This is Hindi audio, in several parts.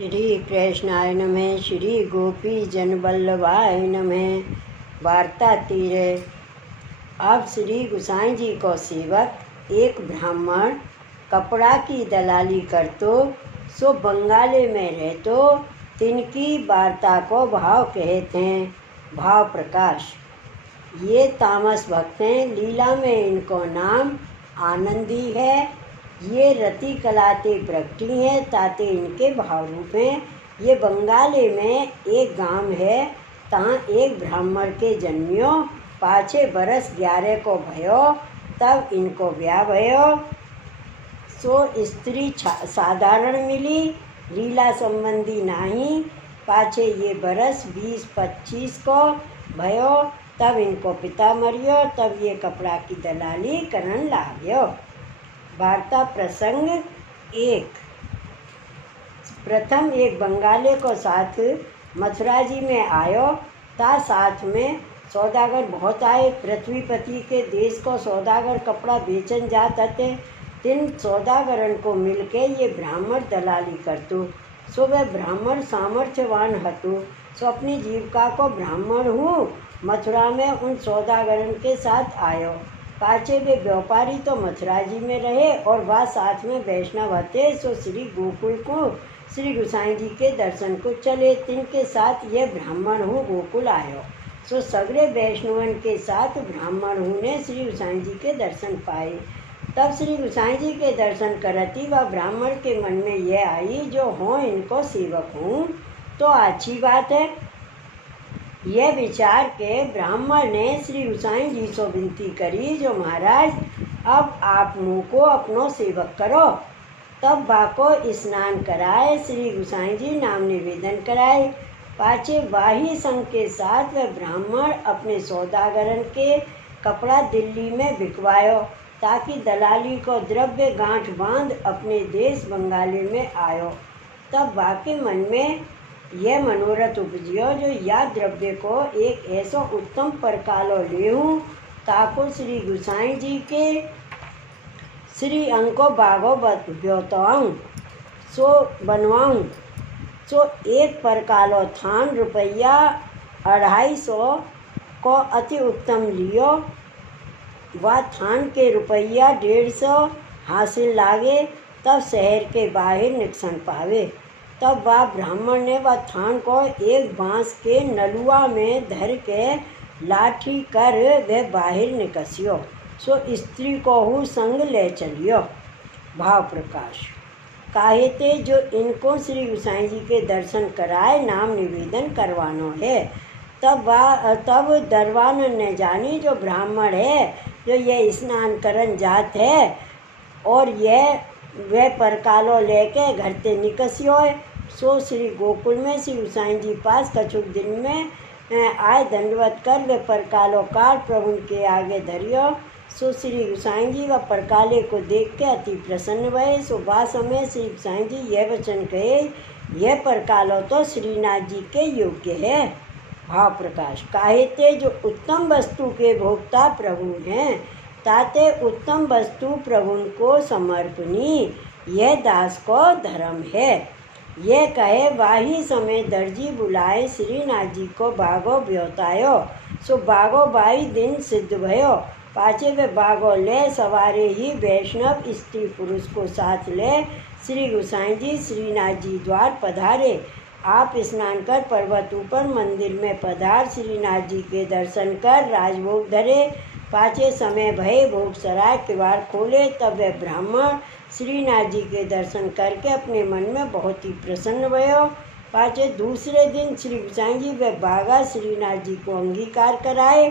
श्री कृष्णाय नमः। श्री गोपी जन वल्लभाय नमः। वार्ता तीरे। अब श्री गुसाई जी को सेवक एक ब्राह्मण कपड़ा की दलाली करतो, सो बंगाले में रहतो। तिनकी वार्ता को भाव कहते हैं। भाव प्रकाश। ये तामस भक्त हैं, लीला में इनको नाम आनंदी है। ये रति कलाते प्रगटी हैं, ताते इनके भाव रूप हैं। ये बंगाले में एक गांव है, तहाँ एक ब्राह्मण के जन्मियो। पाछे बरस 11 को भयो, तब इनको ब्याह भयो। सो स्त्री साधारण मिली, लीला संबंधी नाही। पाछे ये बरस 20-25 को भयो, तब इनको पिता मरियो। तब ये कपड़ा की दलाली करन लाग्यो। वार्ता प्रसंग 1। प्रथम एक बंगाले को साथ मथुरा जी में आयो, ता साथ में सौदागर बहुत आए। पृथ्वीपति के देश को सौदागर कपड़ा बेचन जात हते। तिन सौदागरन को मिलके ये ब्राह्मण दलाली करतो। सो वह ब्राह्मण सामर्थ्यवान हतो, सो अपनी जीविका को ब्राह्मण हूँ मथुरा में उन सौदागरन के साथ आयो। पाछे वे व्यापारी तो मथुरा जी में रहे और वह साथ में वैष्णव हते। सो श्री गोकुल को श्री गुसाई जी के दर्शन को चले। तिनके साथ यह ब्राह्मण हूँ गोकुल आयो। सो सगड़े वैष्णवन के साथ ब्राह्मण हूँ ने श्री गुसाई जी के दर्शन पाए। तब श्री गुसाई जी के दर्शन करती वह ब्राह्मण के मन में यह आई, जो हो इनको सेवक हूँ तो अच्छी बात है। यह विचार के ब्राह्मण ने श्री गुसाई जी से विनती करी, जो महाराज अब आप मुँह को अपनो सेवक करो। तब बाको स्नान कराए, श्री गुसाई जी नाम निवेदन कराए। पाछे वाही संघ के साथ वह ब्राह्मण अपने सौदागरन के कपड़ा दिल्ली में बिकवायो, ताकि दलाली को द्रव्य गांठ बांध अपने देश बंगाली में आयो। तब बाके मन में यह मनोरथ उपजियो, जो या द्रव्य को एक ऐसो उत्तम प्रकालो लेहूँ, ताको श्री गुसाई जी के श्री अंग को बागो ब्योताऊँ, सो बनवाऊँ। सो एक प्रकालो थान रुपया 250 को अति उत्तम लियो। वह थान के रुपया 150 हासिल लागे, तब शहर के बाहर निकसन पावे। तब वह ब्राह्मण ने वह थान को एक बांस के नलुआ में धर के लाठी कर वह बाहर निकसियो। सो स्त्री को हु संग ले चलियो। भाव प्रकाश। काहेते जो इनको श्री गुसाई जी के दर्शन कराए नाम निवेदन करवानो है। तब दरवान ने जानी, जो ब्राह्मण है, जो ये स्नान करन जात है और यह वह परकालो लेके घर ते निकसियो है। सो श्री गोकुल में श्री गुसाई जी पास कछुक दिन में आए दंडवत कर वे परकालो कार प्रभु के आगे धरियो। सो श्री गुसाई जी व परकाले को देख के अति प्रसन्न भये। सो बा समय श्री गुसाई जी यह वचन कहे, यह परकालो तो श्रीनाथ जी के योग्य है। भाव प्रकाश। काहेते जो उत्तम वस्तु के भोक्ता प्रभु हैं, ताते उत्तम वस्तु प्रभु को समर्पणी यह दास को धर्म है। यह कहे वाही समय दर्जी बुलाए श्रीनाथ जी को बागो ब्योतायो। सो बागो बाई दिन सिद्ध भयो। पाछे वे बागो ले सवारे ही वैष्णव स्त्री पुरुष को साथ ले श्री गुसाई जी श्रीनाथ जी द्वार पधारे। आप स्नान कर पर्वत ऊपर मंदिर में पधार श्रीनाथ जी के दर्शन कर राजभोग धरे। पाछे समय भय भोग सराय किवाड़ खोले। तब वह ब्राह्मण श्रीनाथ जी के दर्शन करके अपने मन में बहुत ही प्रसन्न भयो। पाछे दूसरे दिन श्री गुसाई जी वह बागा श्रीनाथ जी को अंगीकार कराए।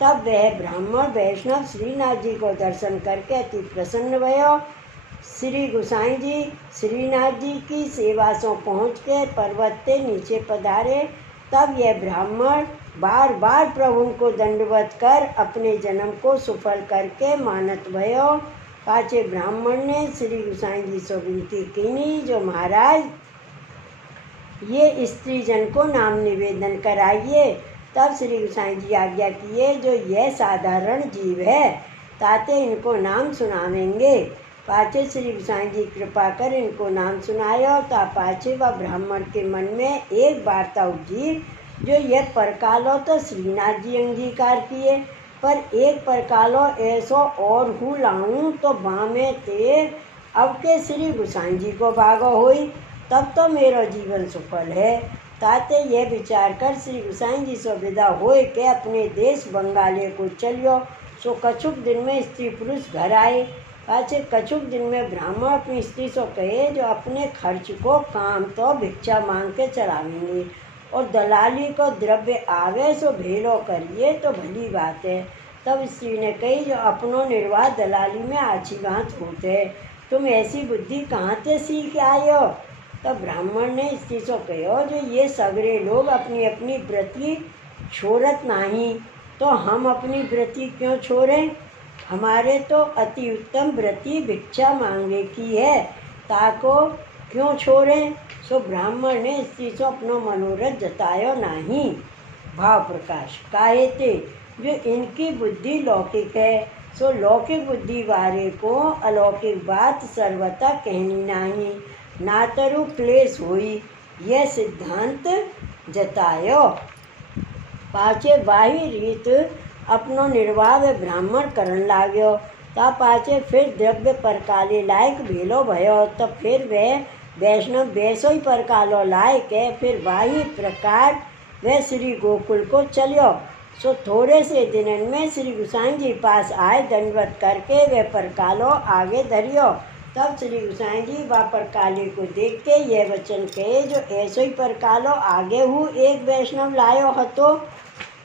तब वह ब्राह्मण वैष्णव श्रीनाथ जी को दर्शन करके अति प्रसन्न भयो। श्री गुसाई जी श्रीनाथ जी की सेवा से पहुँच के पर्वत के नीचे पधारे। तब यह ब्राह्मण बार बार प्रभु को दंडवत कर अपने जन्म को सफल करके मानत भयो। पाछे ब्राह्मण ने श्री गुसाई जी से विनती कीनी, जो महाराज ये स्त्री जन को नाम निवेदन कराइए। तब श्री गुसाई जी आज्ञा किए, जो यह साधारण जीव है, ताते इनको नाम सुनावेंगे। पाछे श्री गोसाई जी कृपा कर इनको नाम सुनायो। ता पाछे व ब्राह्मण के मन में एक वार्ता उपजी, जो यह परकालो तो श्रीनाथ जी अंगीकार किए, पर एक परकालो ऐसो और हूँ लाऊं तो बामे ते अब के श्री गोसाई जी को भागो हुई, तब तो मेरा जीवन सफल है। ताते यह विचार कर श्री गोसाई जी से विदा होए के अपने देश बंगाले को चलियो। सो कछुक दिन में स्त्री पुरुष घर आए। पाछे कछुक दिन में ब्राह्मण अपनी स्त्री से कहे, जो अपने खर्च को काम तो भिक्षा मांग के चलावेंगे, और दलाली को द्रव्य आवे सो भेलो करिए तो भली बात है। तब स्त्री ने कही, जो अपनों निर्वाह दलाली में आछी बात होते, तुम ऐसी बुद्धि कहाँ से सीख आए हो। तब ब्राह्मण ने स्त्री से कहो, जो ये सगरे लोग अपनी अपनी व्रति छोड़त नहीं, तो हम अपनी व्रति क्यों छोड़ें। हमारे तो अति उत्तम व्रति भिक्षा मांगे की है, ताको क्यों छोड़ें। सो ब्राह्मण ने स्त्री से अपनो मनोरथ जतायो नहीं। भाव प्रकाश काहे ते, जो इनकी बुद्धि लौकिक है, सो लौकिक बुद्धि वाले को अलौकिक बात सर्वथा कहनी नहीं, नातरु क्लेश हुई, यह सिद्धांत जतायो। पाछे बाही रीत अपनो निर्वाह व ब्राह्मण करण लाग्यो। ता पाछे फिर द्रव्य परकाले लायक भेलो भयो, तब फिर वह वैष्णव वैसो ही परकालो लायक है। फिर बाही प्रकार वह श्री गोकुल को चलियो। सो थोड़े से दिनन में श्री गोसाई जी पास आए, दंडवत करके वह परकालो आगे धरियो। तब श्री गोसाई जी व परकाले को देख के यह वचन कहे, जो ऐसो ही परकालो आगे हूँ एक वैष्णव लायो हतो।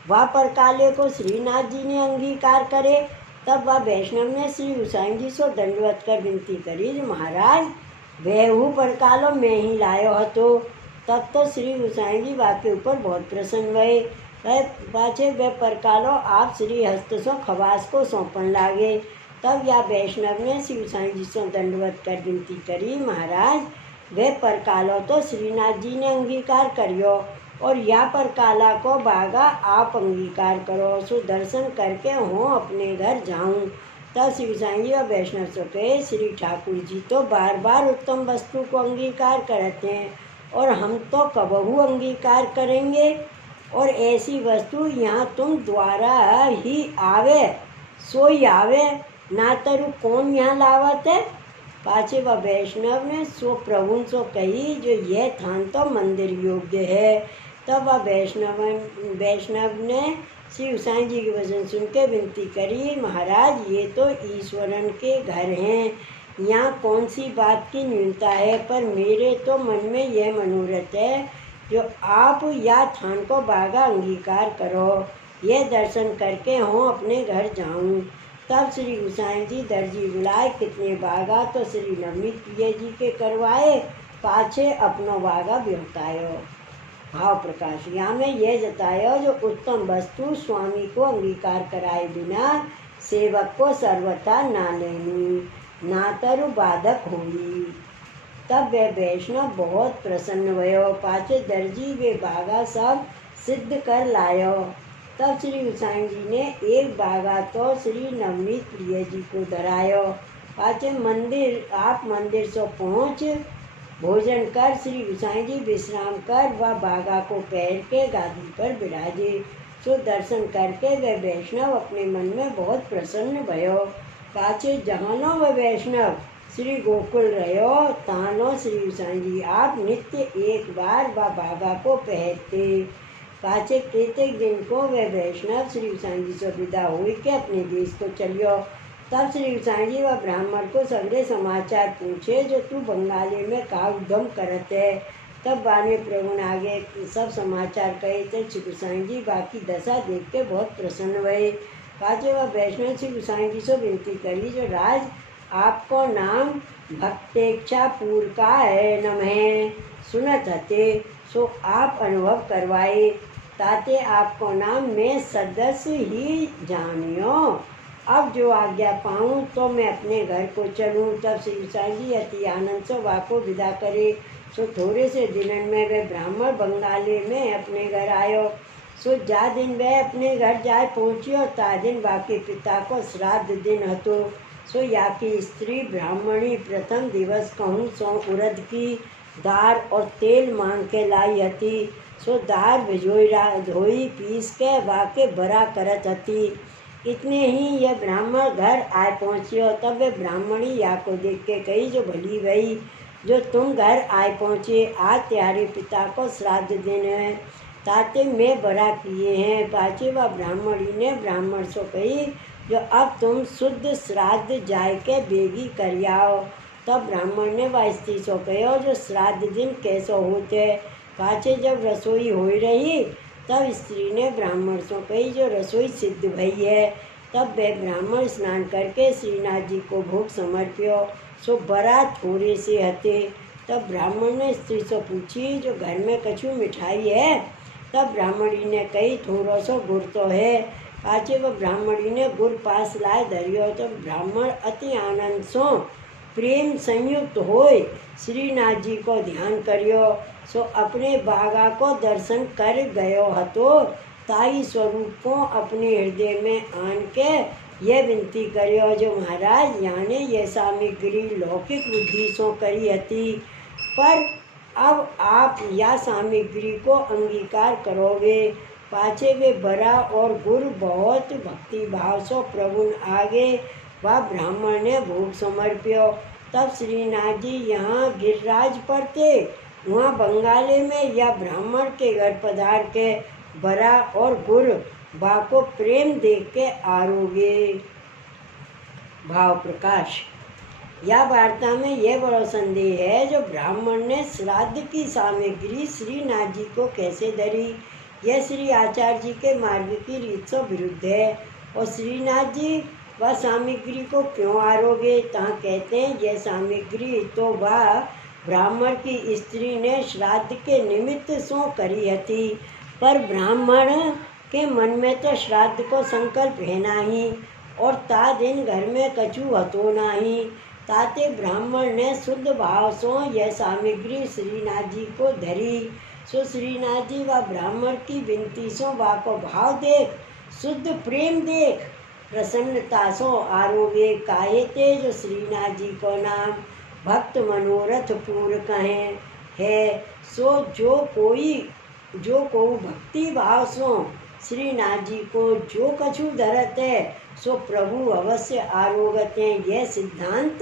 वह परकाले को श्रीनाथ जी ने अंगीकार करे। तब वह वैष्णव ने श्री गोसाई जी से दंडवत कर विनती करी, जो महाराज वह परकालो मैं ही लायो हतो। तब तो श्री गोसाई जी वह के ऊपर बहुत प्रसन्न हुए। पाछे वह परकालो आप श्री हस्त सो खवास को सौंपन लागे। तब या वैष्णव ने श्री गोसाई जी से दंडवत कर विनती करी, महाराज वह परकालो तो श्रीनाथ जी ने अंगीकार करियो, और या परकाला को बागा आप अंगीकार करो। सो दर्शन करके हो अपने घर जाऊं। तब श्री गोसाई जी और वैष्णव से कहे, श्री ठाकुर जी तो बार बार उत्तम वस्तु को अंगीकार करते हैं, और हम तो कबहू अंगीकार करेंगे, और ऐसी वस्तु यहाँ तुम द्वारा ही आवे सोई आवे, ना तरु कौन यहाँ लावत है। पाछे वह वैष्णव ने सो प्रभु सो कही, जो यह थान तो मंदिर योग्य है। तब वह वैष्णव ने श्री गोसाई जी के वचन सुन के विनती करी, महाराज ये तो ईश्वरन के घर हैं, यहाँ कौन सी बात की न्यूनता है। पर मेरे तो मन में यह मनोरथ है, जो आप या थान को बागा अंगीकार करो, यह दर्शन करके हों अपने घर जाऊं। तब श्री गोसाई जी दर्जी बुलाए, कितने बागा तो श्री नवनीत प्रिय जी के करवाए, पाछे अपनो बागा ब्योतायो। भाव प्रकाश यहाँ में यह जतायो, जो उत्तम वस्तु स्वामी को अंगीकार कराए बिना सेवक को सर्वथा ना लेनी, ना तरु बाधक हुई। तब वह वैष्णव बहुत प्रसन्न भयो। पाछे दर्जी वे बागा सब सिद्ध कर लायो। तब श्री गोसाई जी ने एक बागा तो श्री नवनीत प्रिय जी को धरायो। पाछे मंदिर से पहुँच भोजन कर श्री गोसाई जी विश्राम कर व बागा को पैर के गादी पर बिराजे। सो दर्शन करके वह वैष्णव अपने मन में बहुत प्रसन्न भयो। पाछे जहानो वह वैष्णव श्री गोकुल रहो, तानो श्री गोसाई जी आप नित्य एक बार व बागा को पहनते। पाछे केतेक दिन को वह वैष्णव श्री गोसाई जी से विदा हुई के अपने देश को चलियो। तब श्री गोसाई जी व ब्राह्मण को सगरे समाचार पूछे, जो तू बंगाली में का उद्यम करत है। तब बाने प्रभु आगे सब समाचार कहे थे। श्री गोसाई जी बाकी दशा देख के बहुत प्रसन्न हुए। पाछे वह वैष्णव श्री गोसाई जी से विनती करी, जो राज आपको नाम भक्तेच्छा पूर का है नमः सुनत हते, सो आप अनुभव करवाए। ताते आपको नाम मैं सदस्य ही जानियो। अब जो आज्ञा पाऊँ तो मैं अपने घर को चलूँ। तब श्री गोसाई जी अति आनंद से वाको विदा करे। सो थोड़े से दिनन में वह ब्राह्मण बंगाली में अपने घर आयो। सो जा दिन वह अपने घर जाए पहुँचियो, ता दिन बाकी पिता को श्राद्ध दिन हतो। सो या की स्त्री ब्राह्मणी प्रथम दिवस कहूँ सो उड़द की दार और तेल मांग के लाई हती। सो दार धोई पीस के वाके बरा करत हती। इतने ही यह ब्राह्मण घर आए पहुँचियो। तब वे ब्राह्मणी या को देख के कही, जो भली भई जो तुम घर आए पहुँचे, आज तुम्हारे पिता को श्राद्ध दिन है, ताते मैं बरा किए हैं। पाचे व ब्राह्मणी ने ब्राह्मण सो कही, जो अब तुम शुद्ध श्राद्ध जाय के बेगी कर आओ। तब ब्राह्मण ने वह स्त्री सो कहो, जो श्राद्ध दिन कैसो होते। पाचे जब रसोई हो रही, तब स्त्री ने ब्राह्मण सो कही, जो रसोई सिद्ध भई है। तब वे ब्राह्मण स्नान करके श्रीनाथ जी को भोग समर्प्यो। सो बरा थोड़े से हते। तब ब्राह्मण ने स्त्री से पूछी, जो घर में कछु मिठाई है। तब ब्राह्मणी ने कही, थोड़ा सो गुड़ तो है। पाचे वह ब्राह्मणी ने गुड़ पास लाए धरियो। तब ब्राह्मण अति आनंद सो प्रेम संयुक्त होय श्रीनाथ जी को ध्यान करियो। सो अपने बागा को दर्शन कर गयो हतो। ताई स्वरूप को अपने हृदय में आन के यह विनती करियो, जो महाराज याने यह सामग्री लौकिक बुद्धि सो करी हती, पर अब आप या सामग्री को अंगीकार करोगे। पाछे वे बरा और गुड़ बहुत भक्ति भाव सो प्रभु आगे वह ब्राह्मण ने भोग समर्प्यो। तब श्रीनाथ जी यहाँ गिरिराज पर थे। वहाँ बंगाले में या ब्राह्मण के घर पधार के बरा और गुड़ बा को प्रेम देख के आरोगे। भाव प्रकाश। यह वार्ता में यह बड़ा संदेह है, जो ब्राह्मण ने श्राद्ध की सामग्री श्रीनाथ जी को कैसे धरी। यह श्री आचार्य जी के मार्ग की रीत से विरुद्ध है। और श्रीनाथ जी वह सामग्री को क्यों आरोगे। तहाँ कहते हैं, यह सामग्री तो वह ब्राह्मण की स्त्री ने श्राद्ध के निमित्त सो करी हती, पर ब्राह्मण के मन में तो श्राद्ध को संकल्प है नहीं, और ता दिन घर में कछु हतो नहीं। ताते ब्राह्मण ने शुद्ध भाव सो यह सामग्री श्रीनाथ जी को धरी। सो श्रीनाथ जी व ब्राह्मण की विनती सो वा को भाव देख, शुद्ध प्रेम देख प्रसन्नता सो आरोगे। काहे ते जो श्रीनाथ जी को नाम भक्त मनोरथ पूर्ण कहें है। सो जो को भक्ति भाव सो श्रीनाथ जी को जो कछु धरत है, सो प्रभु अवश्य आरोगत हैं, यह सिद्धांत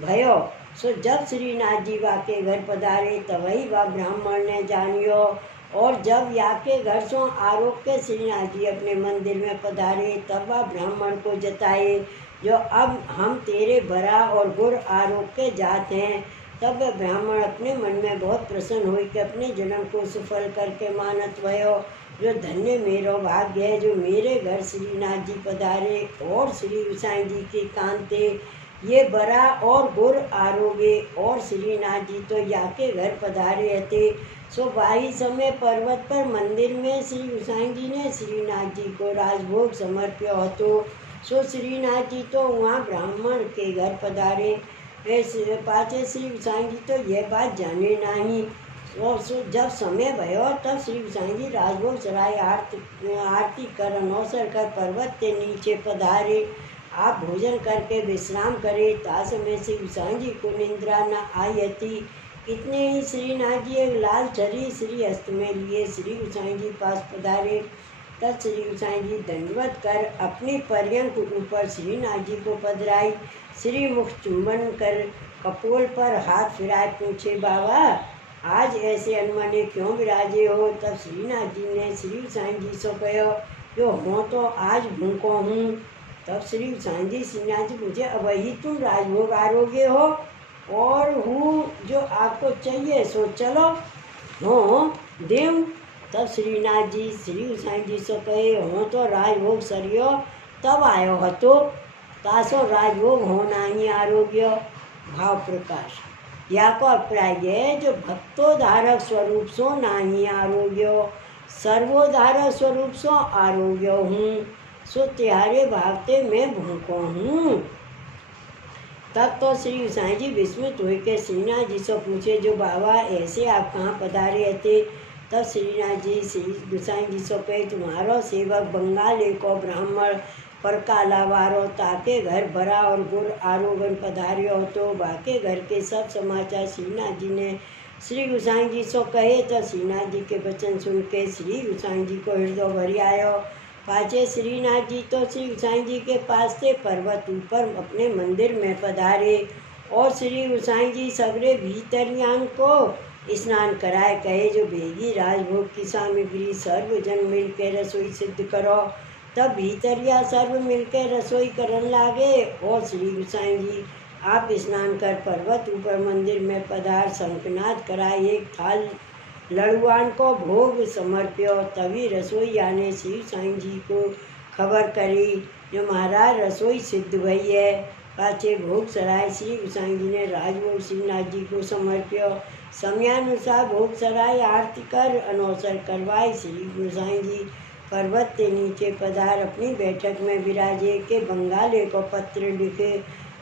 भयो। सो जब श्रीनाथ जी वा के घर पधारे, तभी वह ब्राह्मण ने जानियो। और जब या के घर सो आरोग के श्रीनाथ जी अपने मंदिर में पधारे, तब वह ब्राह्मण को जताए, जो अब हम तेरे बरा और गुड़ आरोग के जाते हैं। तब वह ब्राह्मण अपने मन में बहुत प्रसन्न हुई कि अपने जन्म को सफल करके मानत भयो, जो धन्य मेरो भाग्य है, जो मेरे घर श्रीनाथ जी पधारे और श्री गोसाई जी के कांते ये बरा और गुड़ आरोगे। और श्रीनाथ जी तो या के घर पधारे थे। सो वाही समय पर्वत पर मंदिर में श्री गोसाई जी ने श्रीनाथ जी को राजभोग समर्प्यो हतो। सो श्रीनाथ जी तो वहाँ ब्राह्मण के घर पधारे। पाचे श्री गोसाई जी तो यह बात जाने नहीं। और जब समय भयो, तब श्री गोसाई जी राजभोग चढ़ाई आरती कर अवसर कर पर्वत के नीचे पधारे। आप भोजन करके विश्राम करे। ता समय श्री गोसाई जी को निंद्रा न आई थी। इतने ही श्रीनाथ जी एक लाल छड़ी श्री हस्त में लिए श्री गोसाई जी पास पधारे। तब श्री गोसाई जी दंडवत कर अपने पर्यंक ऊपर श्रीनाथ जी को पधराई। श्री मुख चुंबन कर कपोल पर हाथ फिराए पूछे, बाबा आज ऐसे अनमने क्यों विराजे हो। तब श्रीनाथ जी ने श्री गोसाई जी से कहो, जो हो तो आज भूखो हूँ। तब श्री गोसाई जी श्रीनाथ जी पूछे, अब वही तुम राजभोग आरोगे हो और हूँ जो आपको चाहिए सो चलो हो देव। तब श्रीनाथ जी श्री गोसाई जी से कहे, हो तो राजभोग सरियो तब आयो हतो, तासो राजभोग होना ही आरोग्य। भाव प्रकाश। या को अभिप्राय है, जो भक्तोद्धारक स्वरूप सो नाही आरोग्य, सर्वोद्धारक स्वरूप सो आरोग्य हूँ। सो त्यारे भावते मैं भूखो हूँ। तब तो श्री गोसाई जी विस्मित हुए के श्रीनाथ जी से पूछे, जो बाबा ऐसे आप कहाँ पधारे थे। तब श्रीनाथ जी श्री गोसाई जी से कहे, तुम्हारो सेवक बंगाल को ब्राह्मण पर काला वारो ताके घर भरा और गुर आरोगन पधार्यो तो बाके घर के सब समाचार श्रीनाथ जी ने श्री गोसाई जी सो कहे। तो श्रीनाथ जी के वचन सुन के श्री गोसाई जी को हृदय भरी आयो। पाछे श्रीनाथ जी तो श्री गोसाई जी के पास से पर्वत ऊपर अपने मंदिर में पधारे और श्री गोसाई जी सगरे भीतरियान को स्नान कराए। कहे जो बेगी राजभोग की सामग्री सर्वजन मिल के रसोई सिद्ध करो। तब भीतरिया सर्व मिलकर रसोई करन लागे और श्री गोसाई जी आप स्नान कर पर्वत ऊपर मंदिर में पधार शंखनाद कराए एक थाल लड़ुआन को भोग समर्प्यो। तभी रसोई आने श्री गोसाई जी को खबर करी जो महाराज रसोई सिद्ध भई है। पाछे भोग सराय श्री गोसाई जी ने राजभोग श्रीनाथ जी को समर्प्यो। समयानुसार भोग सराय आरती कर अनौसर करवाए। श्री गोसाई जी पर्वत के नीचे पधार अपनी बैठक में विराजे के बंगाले को पत्र लिखे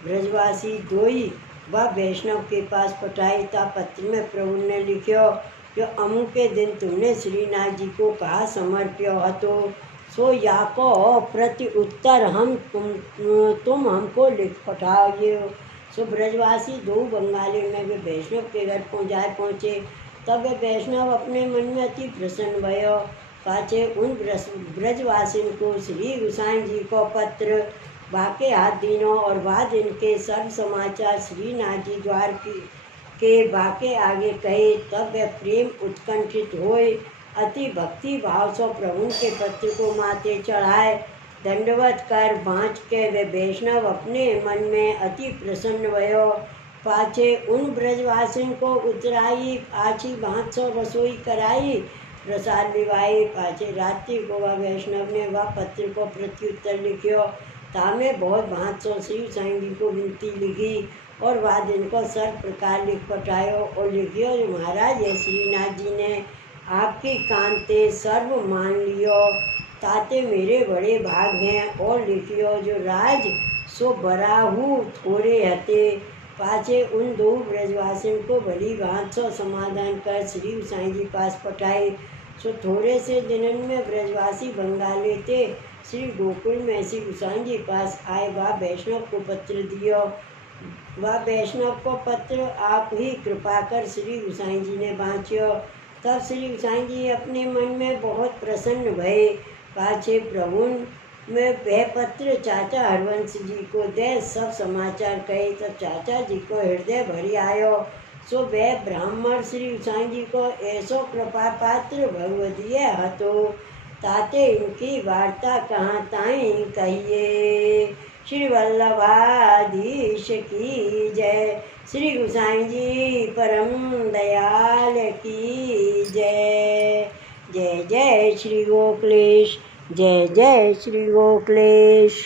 ब्रजवासी दोई व वैष्णव के पास पठाई। ता पत्र में प्रभु ने लिखो जो अमु के दिन तुमने श्रीनाथ जी को कहा समर्प्यो हतो सो याको प्रति उत्तर हम तुम हमको लिख पठाओ। सो ब्रजवासी दो बंगाली में वे वैष्णव के घर पहुँचे। तब वे वैष्णव अपने मन में अति प्रसन्न भयो। पाछे उन ब्रजवासिन को श्री गोसाई जी को पत्र बाके हाथ दीनो और बाद इनके सर्व समाचार श्रीनाथ जी द्वार के बाके आगे कहे। तब वे प्रेम उत्कंठित होए अति भक्ति भाव से प्रभु के पत्र को माथे चढ़ाए दंडवत कर बाँच के वे वैष्णव अपने मन में अति प्रसन्न भयो। पाछे उन ब्रजवासिन को उतराई आछी बाँच सौ रसोई कराई प्रसाद लिवाई। पाछे रात्रि को वह वैष्णव ने वह पत्र को प्रत्युत्तर लिखियो। तामे बहुत भांत सो श्री गोसाई जी को विनती लिखी और वह दिन को सर्व प्रकार लिख पठायो और लिखियो जो महाराज ये श्रीनाथ जी ने आपकी कांते सर्व मान लियो ताते मेरे बड़े भाग हैं। और लिखियो जो राज सो बराहू थोड़े हते। पाछे उन दो ब्रजवासिन को भली भांत सो समाधान कर श्री गोसाई जी पास पठाए। सो थोड़े से दिनन में ब्रजवासी बंगाले थे श्री गोकुल में श्री गोसाई जी पास आए। वह वैष्णव को पत्र दियो। वह वैष्णव को पत्र आप ही कृपा कर श्री गोसाई जी ने बाँचियो। तब श्री गोसाई जी अपने मन में बहुत प्रसन्न भये। पाछे प्रभु में वह पत्र चाचा हरवंश जी को दे सब समाचार कहे। तब चाचा जी को हृदय भरी आयो। सो वह ब्राह्मण श्री गोसाई जी को ऐसो कृपा पात्र भगवदीय हतो ताते इनकी वार्ता कहाँ ताई कहिए। श्री वल्लभाधीश की जय। श्री गोसाई जी परम दयाल की जय। जय जय श्री गोकुलेश। जय जय श्री गोकुलेश।